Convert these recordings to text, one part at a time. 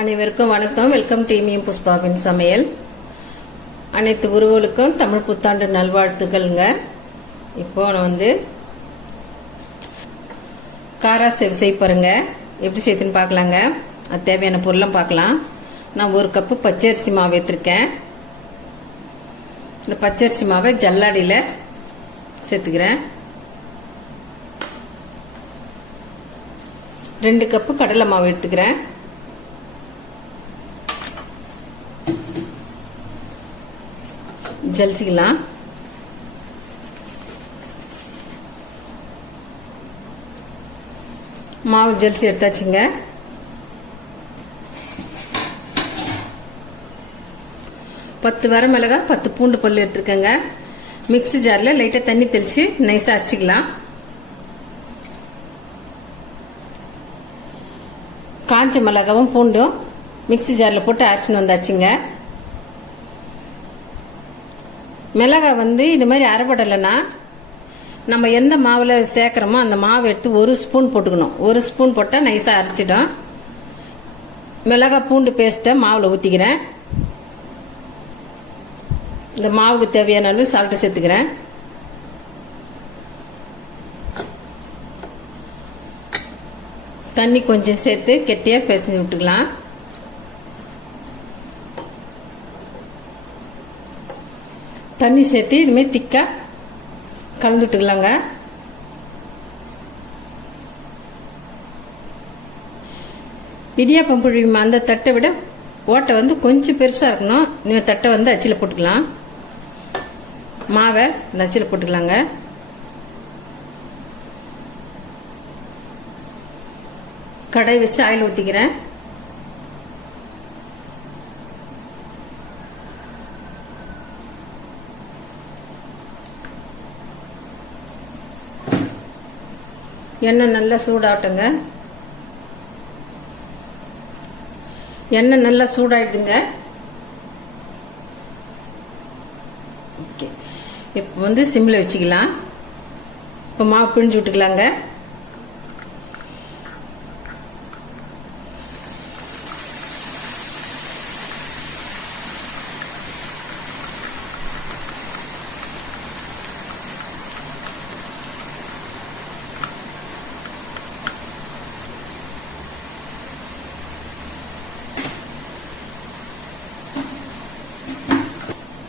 அனைவருக்கும் வணக்கம். வெல்கம் டீமியும் புஷ்பாவின் சமையல். அனைத்து உறவுகளுக்கும் தமிழ் புத்தாண்டு நல்வாழ்த்துக்கள்ங்க. இப்போ நான் காரா சேவ் செய்ய போறேங்க. எப்படி செய்யுதுன்னு பார்க்கலாங்க. அது தேவையான பொருளும் பார்க்கலாம். நான் 1 கப்பு பச்சரிசி மாவு எடுத்திருக்கேன். இந்த பச்சரிசி மாவை ஜல்லாடியில் சேர்த்துக்கிறேன். 2 கப்பு கடலை மாவு எடுத்துக்கிறேன். ஜலிச்சிக்கலாம். மாவு ஜலிச்சு எடுத்தாச்சுங்க. பத்து வரமிளகாய் 10 பூண்டு பல்லு எடுத்துருக்கேங்க. மிக்ஸி ஜாரில் லைட்டாக தண்ணி தெளித்து நைஸாக அரைச்சிக்கலாம். காஞ்ச மிளகாவும் பூண்டும் மிக்ஸி ஜாரில் போட்டு அரைச்சின்னு வந்தாச்சுங்க. மிளகாய் இது மாதிரி அரைப்படலைன்னா நம்ம எந்த மாவில் சேர்க்குறோமோ அந்த மாவை எடுத்து 1 ஸ்பூன் போட்டுக்கணும். 1 ஸ்பூன் போட்டால் நைஸாக அரைச்சிடும். மிளகாய் பூண்டு பேஸ்ட்டை மாவில் ஊற்றிக்கிறேன். இந்த மாவுக்கு தேவையான அளவு சால்ட்டு சேர்த்துக்கிறேன். தண்ணி கொஞ்சம் சேர்த்து கெட்டியாக பிசைஞ்சு விட்டுக்கலாம். தண்ணி சேர்த்து இனிமேல் திக்கா கலந்துட்டுக்கலாங்க. இடியாப்பம் புழியுமா அந்த தட்டை விட ஓட்டை கொஞ்சம் பெருசாக இருக்கணும். இந்த தட்டை அச்சில் போட்டுக்கலாம். மாவை இந்த அச்சில் போட்டுக்கலாங்க. கடாய் வச்சு ஆயில் ஊற்றிக்கிறேன். எண்ணெய் நல்லா சூடாகட்டுங்க. எண்ணெய் நல்லா சூடாயிடுதுங்க. ஓகே, இப்போ சிம்மில் வச்சுக்கலாம். இப்போ மாவு பிழிஞ்சு விட்டுக்கலாங்க.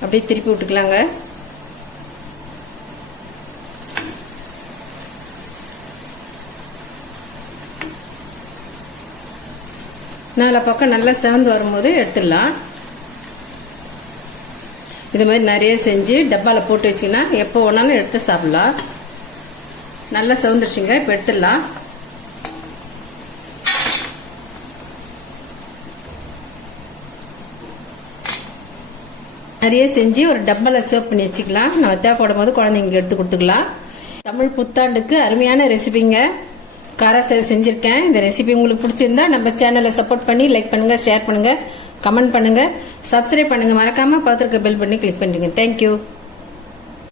அப்படியே திருப்பி விட்டுக்கலாங்க. நாலு பக்கம் நல்லா செவந்து வரும்போது எடுத்துடலாம். இது மாதிரி நிறைய செஞ்சு டப்பாவில் போட்டு வச்சிங்கன்னா எப்போ வேணாலும் எடுத்து சாப்பிடலாம். நல்லா செவந்துருச்சுங்க. இப்போ எடுத்துடலாம். நிறைய செஞ்சு ஒரு டப்பாவில் சேவ் பண்ணி வச்சுக்கலாம். நம்ம தேவைப்படும் போது குழந்தைங்களுக்கு எடுத்து கொடுத்துக்கலாம். தமிழ் புத்தாண்டுக்கு அருமையான ரெசிபிங்க. காரா சேவ் செஞ்சுருக்கேன். இந்த ரெசிபி உங்களுக்கு பிடிச்சிருந்தா நம்ம சேனலை சப்போர்ட் பண்ணி லைக் பண்ணுங்க, ஷேர் பண்ணுங்க, கமெண்ட் பண்ணுங்க, சப்ஸ்கிரைப் பண்ணுங்க. மறக்காம பக்கத்துல பெல் பண்ணி கிளிக் பண்ணுங்க. தேங்க்யூ.